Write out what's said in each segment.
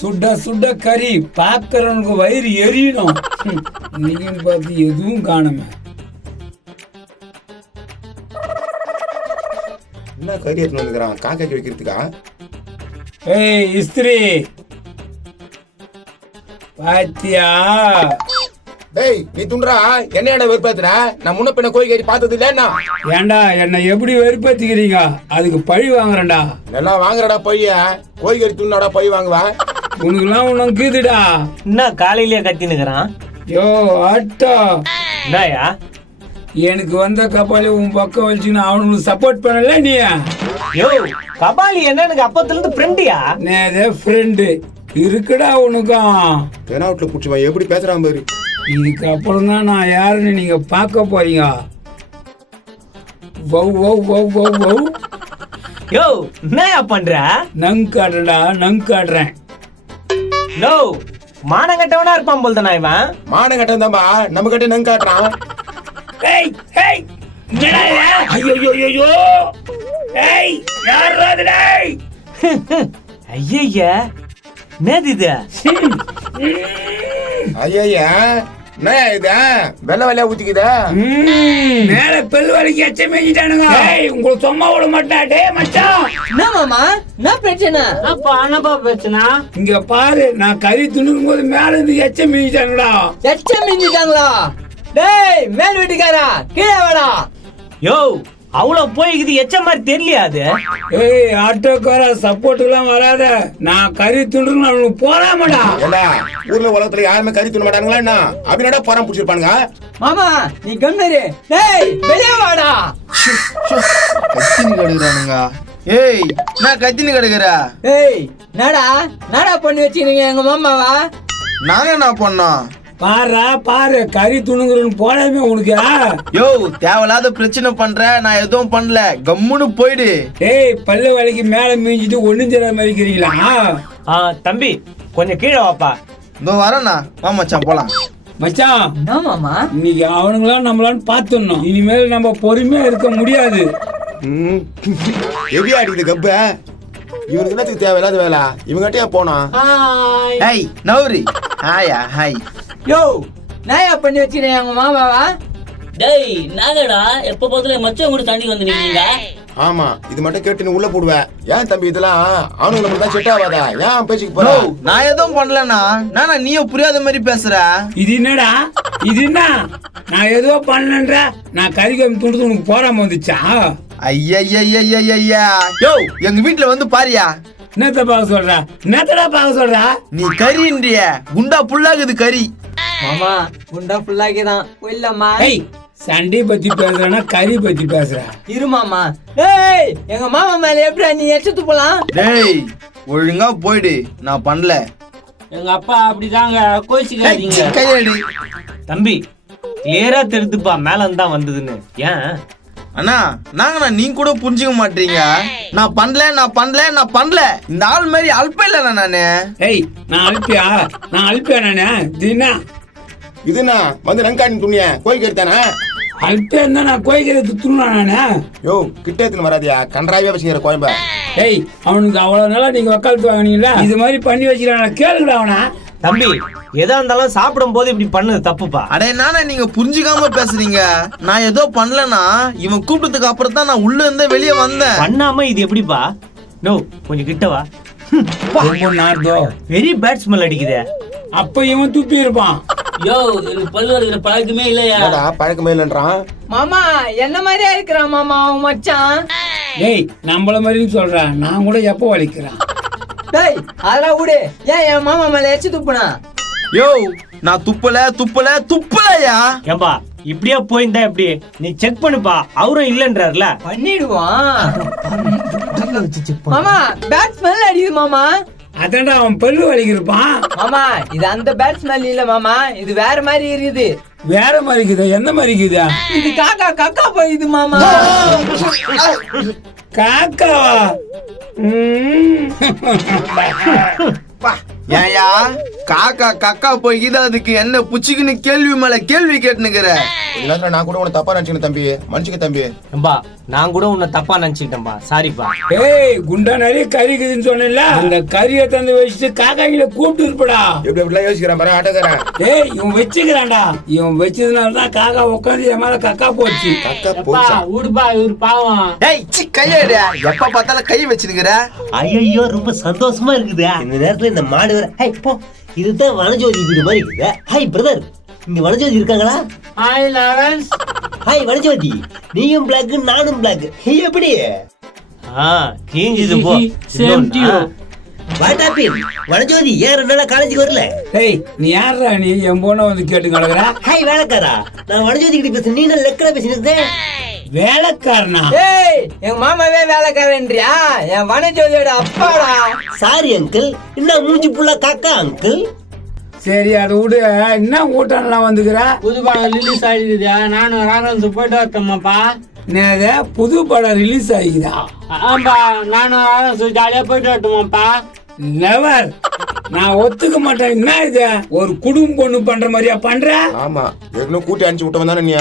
சுட சுட கறி. பார்க்கறவனுக்கு வயிறு எரியணும். இன்னைக்குன்னு பார்த்து எதுவும் காணுமே. என்ன கறி எடுத்துன்னு வந்துக்கிறான் காக்காக்கு வைக்கிறதுக்கா? ஏய் இஸ்திரி. பாத்தியா? டேய் நீ துண்டுறா. என்ன வெறுப்பாத்துற? நான் முன்ன பின்ன கோழி கறி பார்த்தது இல்லைன்னா ஏண்டா என்னை எப்படி வெறுப்பேத்திக்கிறீங்க? அதுக்கு பழி வாங்குறேன்டா. நல்லா வாங்குறடா பைய கோழி கறி துண்ணாடா பை வாங்குவ. உனக்குலாம் ஒன்றும் கீதுடா. என்ன காலையிலேயே கத்தினுக்குறான் யோ ஆட்டோ. என்னயா எனக்கு வந்த கப்பாலி உன் பக்கம் வச்சுன்னு அவனுக்கு சப்போர்ட் பண்ணல நீ? யோ கபாலி என்ன எனக்கு அப்பத்துல இருந்து ஃப்ரெண்டியா நேதே ஃப்ரெண்டு இருக்குடா உனக்கும். தெனாவட்டில் பிடிச்சவன் எப்படி பேசுறான் பாரு. இதுக்கப்புறம் தான் நான் யாருன்னு நீங்க பார்க்க போறீங்க? வவ் வவ் வவ் வவ் வவ் யோ என்னயா பண்ற? நங் காட்டுடா நோ மானங்கட்டவனா இருப்பான் போல் தானே இவன்? மானம் கட்டம் தான்பா நம்ம கிட்ட நங்க காட்டுறான்? ஏய் ஏய்? ஐயோ ஐயோ ஐயோ ஏய் யார் டேய்? ஐயய்ய என்னது இது? ஐயா என்ன இது வெள்ளை வெள்ளையா ஊத்திக்குதா. மேல பெல் வரைக்கும் எச்ச மேஞ்சிட்டானுங்க உங்களுக்கு சும்மா விட மாட்டேன். டேய் மச்சான். என்ன மாமா? என்ன பிரச்சனை? அப்பா என்னப்பா பிரச்சனை? இங்க பாரு நான் கறி துணுக்கும் போது மேல இருந்து எச்ச மேஞ்சிட்டானுடா எச்சம் மிஞ்சிட்டாங்களா டேய் மேல் வீட்டுக்காரா கீழே வாடா. யோ அவ்வளவு போய்க்குது எச்ச மாதிரி தெரியலையா அது? ஏய் ஆட்டோக்கார சப்போர்ட்டுலாம் வராத. நான் கறி துண்டுன்னு அவனுக்கு போறாமடா ஊர்ல உலகத்துல யாருமே கறி துண்ண மாட்டாங்களா என்ன? அப்படின்னாடா போறான் பிடிச்சிருப்பானுங்க. மாமா நீ கம்னரு டேய் வெளியே வாடா. கத்தினு கிடக்குறானுங்க. ஏய் நான் கத்தினு கிடக்குற? டேய் என்னடா? என்னடா பண்ணி வச்சிருக்கீங்க எங்க மாமாவா? நாங்க என்ன பண்ணோம்? பாரா பாரு கறி துணுங்குறன்னு போடாமே உனக்கு. யோ தேவையில்லாத பிரச்சனை பண்ற நான் எதுவும் பண்ணல. கம்முன்னு போயிடு. ஏய் பல்லு வலிக்கு மேல மீஞ்சிட்டு ஒண்ணும் தெரியாம மாதிரி இருக்கிறீங்களா? ஆ தம்பி கொஞ்சம் கீழே வாப்பா. இதோ வரேண்ணா. வா மச்சான் போலாம். மச்சான் என்ன மாமா. இன்னைக்கு அவனுங்களாம் நம்மளான்னு பார்த்துடணும் இனிமேல் நம்ம பொறுமையா இருக்க முடியாது. ம். எப்படி அடிக்குது கப்ப. இவனுக்கு என்னத்துக்கு தேவையில்லாத வேலை? இவங்ககிட்டயே போனான் ஹாய். நௌரி. ஹாயா ஹாய். யோ நாயா பண்ணி வச்சிருக்கீங்க எங்க மாமாவா? டேய் நாங்கடா எப்ப பார்த்தாலும் மச்சம் கூட தாண்டி வந்து நிக்கிறீங்க ஆமா இது மட்டும் கேட்டு நீ உள்ள போடுவேன் ஏன் தம்பி இதெல்லாம் அவனுக்கு நமக்கு தான் செட் ஆகாதா ஏன் பேச்சுக்கு போற? நான் எதுவும் பண்ணலண்ணா. நானா நீயும் புரியாத மாதிரி பேசுற? இது என்னடா? இது என்ன? நான் ஏதோ பண்ணலன்ற நான் கறி கம்மி துண்டு உனக்கு போறாம வந்துச்சா? ஐயா யோ எங்க வீட்ல வந்து பாரியா? என்னத்த பார்க்க சொல்ற? என்னத்தடா பார்க்க சொல்ற? நீ கறின்றிய. குண்டா புல்லாகுது கறி. மாமா குண்டா ஃபுல்லாக்கிதான் இல்லம்மா. ஏய் சண்டை பத்தி பேசுறேன்னா கறி பத்தி பேசுற. இரு மாமா டேய் எங்க மாமா மேல எப்படி நீ எச்சத்து போலாம்? டேய் ஒழுங்கா போயிடு. நான் பண்ணல. எங்க அப்பா அப்படிதாங்க. ஏய், கோச்சிக்காதீங்க கையடி தம்பி கிளியரா தெரிஞ்சுப்பா. மேல இருந்தா வந்ததுன்னு. ஏன்? அண்ணா நாங்கண்ணா நீங்க கூட புரிஞ்சுக்க மாட்டீங்க. நான் பண்ணல நான் பண்ணல நான் பண்ணல. இந்த ஆள் மாதிரி அல்ப இல்லண்ணா நானு. ஏய் நான் அல்பியா? நான் அல்பியா நானே? தினா இதுனா வந்து நங்காட்டி துணிய கோயில் கறித்தானே அல்பியா இருந்தா நான் கோய்க்கிற துத்துனா நானே? யோ கிட்ட எடுத்துன்னு வராதியா. கன்றாவே வச்சுக்கிற கோயம்ப. ஏய் அவனுக்கு அவ்வளவு நாளா நீங்க வக்காலத்து வாங்கினீங்களா? இது மாதிரி பண்ணி வச்சுக்கிறான்? கேளுடா அவனா. தம்பி எதா இருந்தாலும் சாப்பிடும் போது இப்படி பண்ணது தப்புப்பா. அடே நானே நீங்க புரிஞ்சுக்காம பேசுறீங்க? நான் ஏதோ பண்ணலனா இவன் கூப்பிட்டதுக்கு அப்புறம் தான் நான் உள்ள இருந்தே வெளியே வந்தேன். பண்ணாம இது எப்படிப்பா? நோ கொஞ்சம் கிட்ட வா. ரொம்ப நார்தோ வெரி பேட் ஸ்மெல் அடிக்குதே. அப்ப இவன் துப்பி இருப்பான் யோ எனக்கு பல்லு பழக்கமே இல்லையா? என்னடா பழக்கமே இல்லைன்றான்? மாமா என்ன மாதிரியா இருக்கிறான் மாமா அவன் மச்சான்? டேய் நம்மள மாதிரின்னு சொல்றேன் நான் கூட எப்போ வலிக்கிறேன்? டேய் அதெல்லாம் விடு. ஏன் என் மாமா மேல எச்சு துப்புனா? யோ நான் துப்பல துப்பல துப்பலையா? ஏம்பா இப்படியே போயிருந்தா எப்படி? நீ செக் பண்ணுப்பா அவரும் இல்லன்றாருல. பண்ணிடுவான். மாமா பேட் ஸ்மெல் அடிக்குது மாமா. அதான்டா அவன் பல்லு வலிக்கிருப்பான் மாமா இது அந்த பேட் ஸ்மெல் இல்ல மாமா. இது வேற மாதிரி இருக்குது வேற மாதிரி இருக்குதா எந்த மாதிரி இருக்குதா? இது காக்கா கக்கா போயிது மாமா. காக்காவா. ஏயா காக்கா கக்கா போய்கிது அதுக்கு என்ன புச்சிக்குன்னு கேள்வி மேல கேள்வி கேட்டுனுக்குற. நேரத்துல நான் கூட உன தப்பா நினைச்சுக்கணும் தம்பி. மனுஷங்க தம்பி. ஏம்பா நான் கூட உன்னை தப்பா நினைச்சுக்கிட்டேன்பா. சாரிப்பா ஏய் குண்டா நிறைய கறி இருக்குதுன்னு சொன்னேன்ல. அந்த கறியை தந்து வச்சுட்டு காக்காயில கூப்பிட்டு இருப்படா எப்படி எப்படிலாம் யோசிக்கிறேன் பாரு ஆட்டோக்காரன். ஏய் இவன் வச்சுக்கிறான்டா. இவன் வச்சதுனால தான் காக்கா உட்காந்து என் மேல கக்கா போச்சு. கக்கா போச்சா? விடுப்பா இவர் பாவம். ஏய் சி கையடி எப்ப பார்த்தாலும் கை வச்சிருக்கிற ஐயோ ரொம்ப சந்தோஷமா இருக்குது இந்த நேரத்துல இந்த மாடு வேற ஹை போ. இதுதான் வனஜோதி வீடு மாதிரி இருக்குது ஹாய் பிரதர் இங்க வனஜோதி இருக்காங்களா? Hi Lawrence hi Vanajothi. நீயும் பிளாக் நானும் பிளாக் எப்படி? ஆ கீஞ்சுது போ. to you. What happen Vanajothi ஏன் ரெண்டு நாளா காலேஜுக்கு வரல? ஏய் நீ யாரா நீ? என் பொண்ணை வந்து கேட்டு கிடக்குற ஹாய் வேலைக்காரா. நான் வனஜோதி கிட்ட பேசுறேன். நீ என்ன லெக்கடா பேசினது வேலைக்காரனா? ஏய் எங்க மாமாவே வேலைக்காரன்றியா? என் வனஜோதியோட அப்பாடா. சாரி அங்கிள் என்ன மூஞ்சி புள்ளா காக்கா அங்கிள் சரி அதை விடு. என்ன கூட்டம்லாம் வந்துக்கிற? புது படம் ரிலீஸ் ஆயிடுதா நானும் ராரன்ஸ் போயிட்டு வரட்டோமாப்பா நேரே புது படம் ரிலீஸ் ஆகிக்குதா ஆம்பா நானும் ராரன்ஸ் ஜாலியா போயிட்டு வரட்டுமாப்பா நெவர் நான் ஒத்துக்க மாட்டேன். என்ன இது? ஒரு குடும்ப பொண்ணு பண்ற மாதிரியா பண்ற? ஆமா. ஏற்கனவே கூட்டி அனுப்பிச்சு விட்டவன் தானே நீ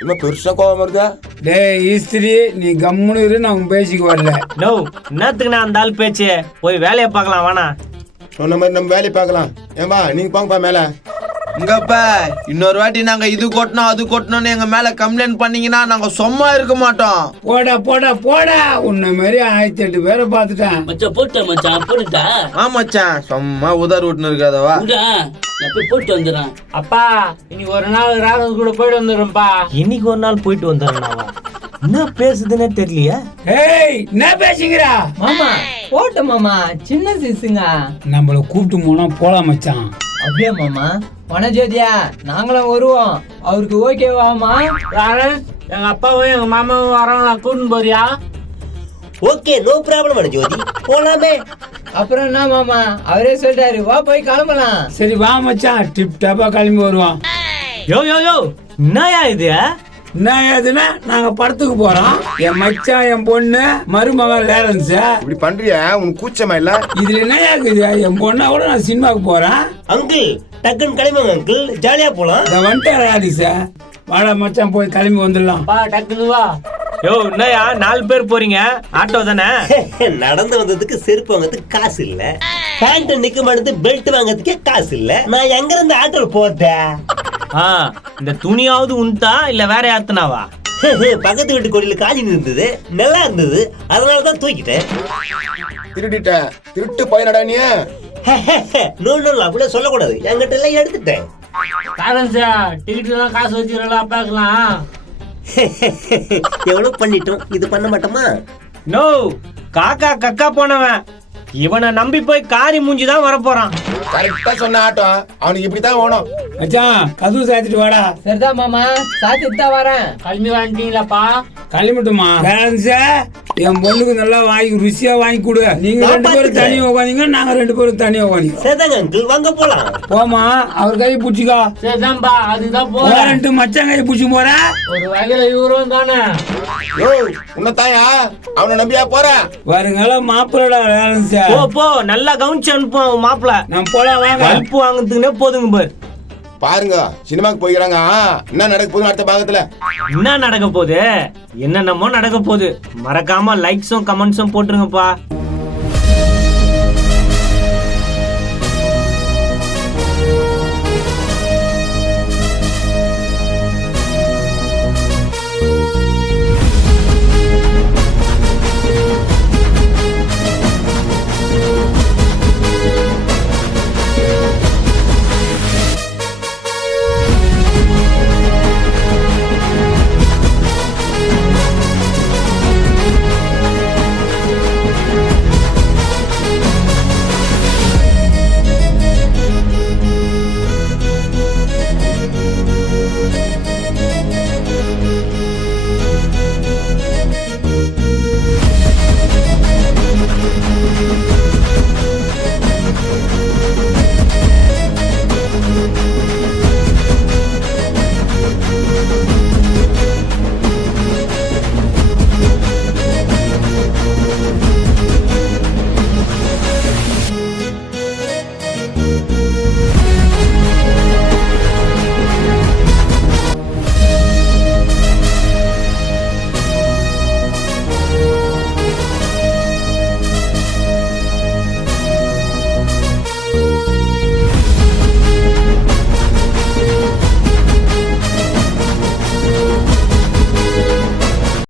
இன்னும் பெருசா கோவம் வருதா டேய் ஈஸ்திரி நீ கம்முன்னு இரு நான் உன் பேசிக்கு வரல. நோ என்னத்துக்கு நான் அந்த ஆள் பேச்சு? போய் வேலையை பார்க்கலாம் வேணா சொன்ன மாதிரி நம்ம வேலையை பார்க்கலாம். ஏம்பா நீங்க போங்கப்பா மேல. இங்கப்ப இன்னொரு வாட்டி நாங்க இது கொட்டணும் அது கொட்டணும்னு எங்க மேல கம்ப்ளைண்ட் பண்ணீங்கன்னா நாங்க சும்மா இருக்க மாட்டோம். போடா போடா போடா. உன்னை மாதிரி ஆயிரத்தி எட்டு பேரை பார்த்துட்டேன். மச்சான் போட்டேன் மச்சான் போட்டுட்டா? ஆமாச்சான் சும்மா உதார் விட்டுன்னு இருக்காதவா? விடா நான் போய் போட்டு வந்துடுறேன். அப்பா இன்னைக்கு ஒரு நாள் ராரன்ஸ் கூட போயிட்டு வந்துடுறேன்ப்பா. இன்னைக்கு ஒரு நாள் போயிட்டு வந்துடுறேன் என்ன பேசுதுன்னே தெரியலையா. ஏய் என்ன பேசிக்கிறா மாமா போட்ட மாமா. சின்ன சிசுங்க. நம்மள கூப்பிட்டு போனா போலாம் மச்சான். அப்படியே மாமா? வனஜோதியா நாங்களும் வருவோம். அவருக்கு ஓகேவாமா ராரன்ஸ் எங்க அப்பாவும் எங்க மாமாவும் வரோம். கூட்டின்னு போறியா? ஓகே நோ ப்ராப்ளம் வனஜோதி போலாமே. அப்புறம் என்ன மாமா? அவரே சொல்லிட்டாரு. வா போய் கிளம்பலாம். சரி வா மச்சான். டிப் டாப்பா கிளம்பி வருவோம் யோ யோ யோ என்னயா இது? என்ன ஏதுன்னா நாங்க படத்துக்கு போறோம். என் மச்சான் என் பொண்ணு மருமகன் லேரன்ஸ் இப்படி பண்றியா? உனக்கு கூச்சமா இல்ல? இதுல என்ன இருக்குது என் பொண்ணா கூட நான் சினிமாவுக்கு போறேன். அங்கிள் டக்குன்னு கிளம்புங்க அங்கிள். ஜாலியா போலாம். இந்த வந்துட்டார் ஆதிசா வாடா மச்சான் போய் கிளம்பி வந்துடலாம். பா டக்குனு வா. யோ என்னயா நாலு பேர் போறீங்க? ஆட்டோ தானே? நடந்து வந்ததுக்கு செருப்பு வாங்குறதுக்கு காசு இல்ல. பேண்ட் நிக்க மாட்டது பெல்ட் வாங்குறதுக்கே காசு இல்ல. நான் எங்க இருந்து ஆட்டோல ஆ இந்த துணியாவது உண்டா இல்ல வேற யாத்தனாவா? பக்கத்து வீட்டு கொடியில காஞ்சி இருந்தது நல்லா இருந்தது அதனால தான் தூக்கிட்டேன். திருடிட்ட திருட்டு பையனடா நீ. நோ நோ அப்படியே சொல்லக்கூடாது. என்கிட்ட எல்லாம் எடுத்துட்டேன். ராரன்ஸா டிக்கெட் எல்லாம் காசு வச்சுக்கலாம் பார்க்கலாம் எவ்வளவு பண்ணிட்டோம்? இது பண்ண மாட்டோமா? நோ காக்கா கக்கா போனவன். இவனை நம்பி போய் காரி மூஞ்சி தான் வரப்போறான். கரெக்டா சொன்ன ஆட்டோ. அவனுக்கு இப்படித்தான் ஓணும் மச்சான் கதவு சாத்திட்டு வாடா. சரிதான் மாமா சாத்திட்டு தான் வரேன் கிளம்பி வந்துட்டீங்களாப்பா கிளம்பிட்டுமா என் பொண்ணுக்கு நல்லா வாங்கி ருசியா வாங்கி கொடு. நீங்க ரெண்டு பேரும் தனியா உட்காந்தீங்க நாங்க ரெண்டு பேரும் தனியா உட்காந்தீங்க சரிதாங்க அங்கிள் வாங்க போலாம். போமா அவர் கை பிடிச்சிக்கோ. சரிதான்பா அதுதான் போறேன். மச்சான் கை பிடிச்சி போற ஒரு வகையில இவரும் தானே. யோ உன்னதாயா அவனை நம்பியா போற? வருங்கால மாப்பிள்ளடா லேரன்ஸ் போ போ நல்லா கவனிச்சு அனுப்புவான் அவன் மாப்பிள நான் போலாம் வாங்க. பல்ப்பு வாங்குறதுக்குன்னே போதுங்க பாரு. பாருங்க சினிமாக்கு போய்க்கிறாங்க. என்ன நடக்க போகுது அடுத்த பாகத்துல? என்ன நடக்க போகுது? என்னென்னமோ நடக்க போகுது. மறக்காம லைக்ஸும் கமெண்ட்ஸும் போட்டுருங்கப்பா.